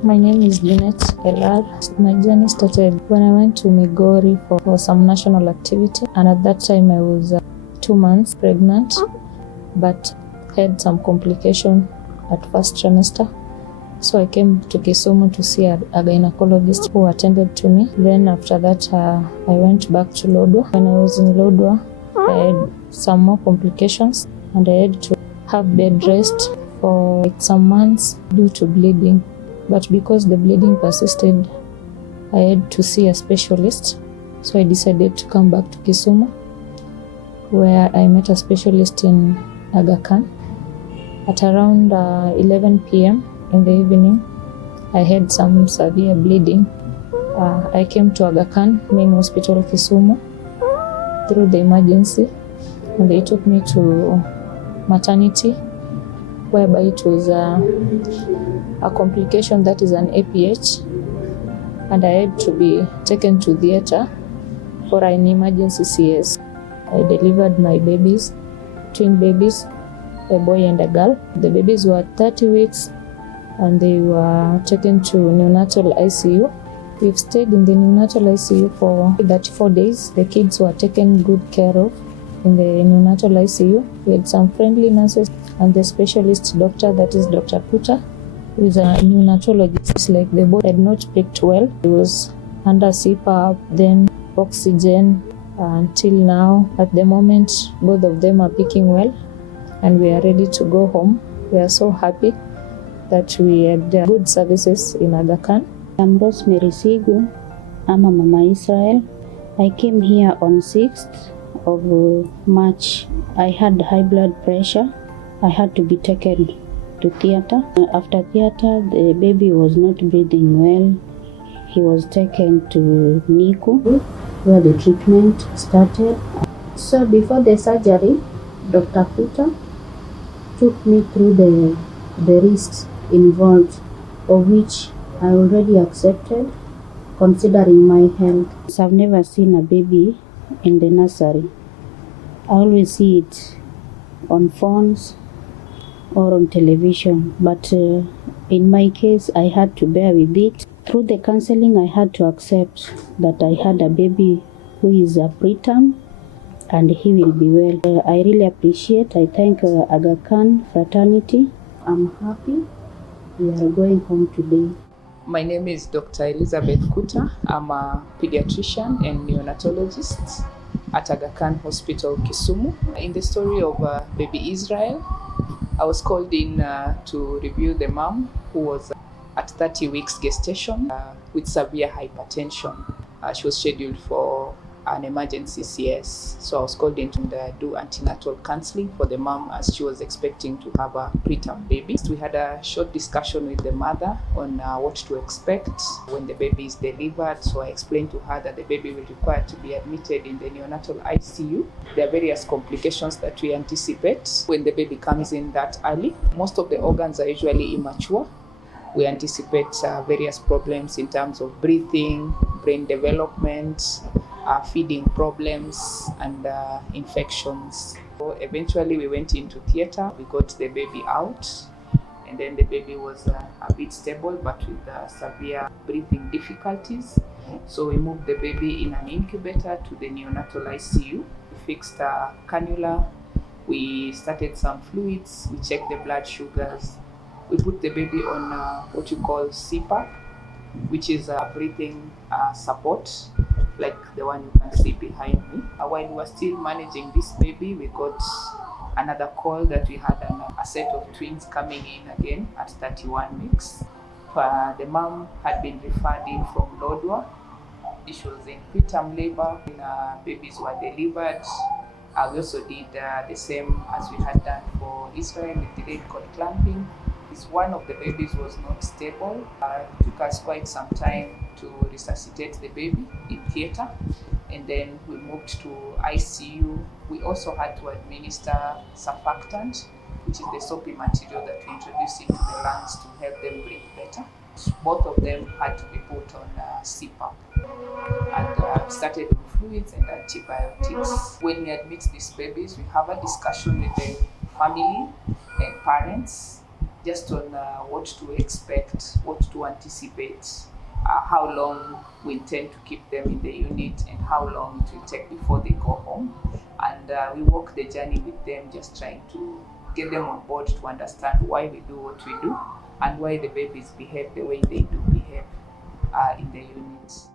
My name is Janet Elar. My journey started when I went to Migori for some national activity, and at that time I was 2 months pregnant, but had some complication at first trimester. So I came to Kisumu to see a gynecologist who attended to me. Then after that, I went back to Lodwar. When I was in Lodwar, I had some more complications, and I had to have bed rest for some months due to bleeding. But because the bleeding persisted, I had to see a specialist. So I decided to come back to Kisumu, where I met a specialist in Aga Khan. At around 11 p.m. in the evening, I had some severe bleeding. I came to Aga Khan Main Hospital, Kisumu, through the emergency, and they took me to maternity, whereby it was a complication that is an APH, and I had to be taken to theatre for an emergency CS. I delivered my babies, twin babies, a boy and a girl. The babies were 30 weeks and they were taken to Neonatal ICU. We've stayed in the Neonatal ICU for 34 days. The kids were taken good care of in the Neonatal ICU. We had some friendly nurses and the specialist doctor, that is Dr. Kuta, who is a neonatologist. It's like the boy had not picked well. He was under CPAP, then oxygen, until now. At the moment, both of them are picking well, and we are ready to go home. We are so happy that we had good services in Aga Khan. I'm Rosemary Sigu. I'm a Mama Israel. I came here on 6th of March. I had high blood pressure. I had to be taken to theatre. After theatre, the baby was not breathing well. He was taken to NICU, where the treatment started. So before the surgery, Dr. Kuta took me through the risks involved, of which I already accepted, considering my health. So I've never seen a baby in the nursery. I always see it on phones or on television, but in my case, I had to bear with it. Through the counseling, I had to accept that I had a baby who is a preterm, and he will be well. I really appreciate. I thank Aga Khan fraternity. I'm happy we are going home today. My name is Dr. Elizabeth Kuta. I'm a pediatrician and neonatologist at Aga Khan Hospital, Kisumu. In the story of baby Israel, I was called in to review the mom who was at 30 weeks gestation with severe hypertension. She was scheduled for an emergency CS. So I was called in to do antenatal counseling for the mom as she was expecting to have a preterm baby. We had a short discussion with the mother on what to expect when the baby is delivered. So I explained to her that the baby will require to be admitted in the neonatal ICU. There are various complications that we anticipate when the baby comes in that early. Most of the organs are usually immature. We anticipate various problems in terms of breathing, brain development, feeding problems, and infections. So eventually we went into theatre. We got the baby out, and then the baby was a bit stable but with severe breathing difficulties. So we moved the baby in an incubator to the neonatal ICU. We fixed a cannula. We started some fluids. We checked the blood sugars. We put the baby on what you call CPAP, which is a breathing support, like the one you can see behind me. While we were still managing this baby, we got another call that we had a set of twins coming in again at 31 weeks. The mom had been referred in from Lodwar. She was in preterm labor when babies were delivered. We also did the same as we had done for Israel with delayed cord clamping. One of the babies was not stable. It took us quite some time to resuscitate the baby in theatre, and then we moved to ICU. We also had to administer surfactant, which is the soapy material that we introduce into the lungs to help them breathe better. Both of them had to be put on CPAP and started on fluids and antibiotics. When we admit these babies, we have a discussion with the family and parents just on what to expect, what to anticipate, how long we intend to keep them in the unit, and how long it will take before they go home. And we walk the journey with them, just trying to get them on board to understand why we do what we do and why the babies behave the way they do behave in the units.